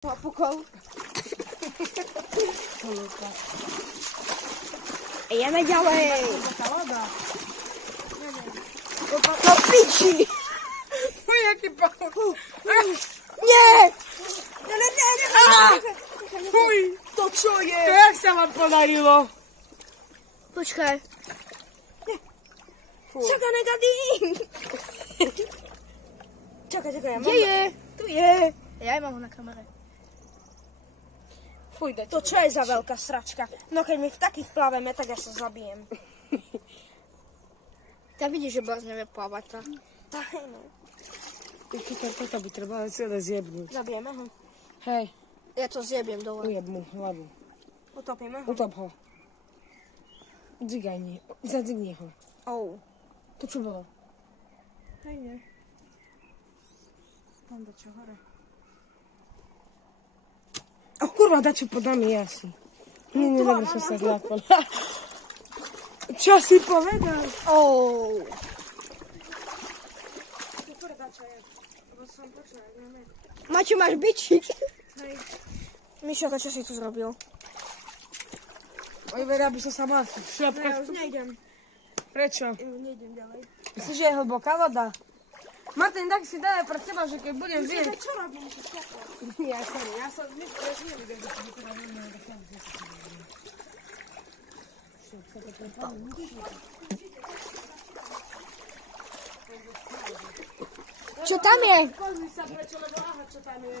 Napukol. Ideme ďalej. No piči. Fuj, jaký pán. Nie. Fuj. To čo je? To jak sa vám podarilo? Počkaj. Čakaj, negadím. Čakaj, ja mám... Kde je? Tu je. Ja mám ho na kamere. Fuj, dať. To čo je za veľká sračka? No keď my v takých plaveme, tak ja sa zabijem. Tak vidíš, že Boris nevie plávať. Tak, no. Toto by trebalo celé zjebnúť. Zabijeme ho. Hej, Ja to zjebiem dole. ujeb mu hlavu. Utopíme ho. Utop ho. Zadzigni ho. Oh. To čo bolo? Hej, nie. Tam do čo hore. O kurva, dačo pod nami je asi. Nie, dobre som sa zlápala. Čo si povedal? Oh. Maťo, máš bičík? Hej. Mišo, čo si tu zrobil? Oj, vera, aby som sa mal Ja šľapkať. už nejdem. Prečo? Nejdem ďalej. Myslíš, že je hlboká voda? Martin, tak si daj pred seba, že keď budem zjeť... Čo robím? Ja som nevidel, že to teda nemá Čo tam je? Pozri sa prečo, lebo aha, čo tam je.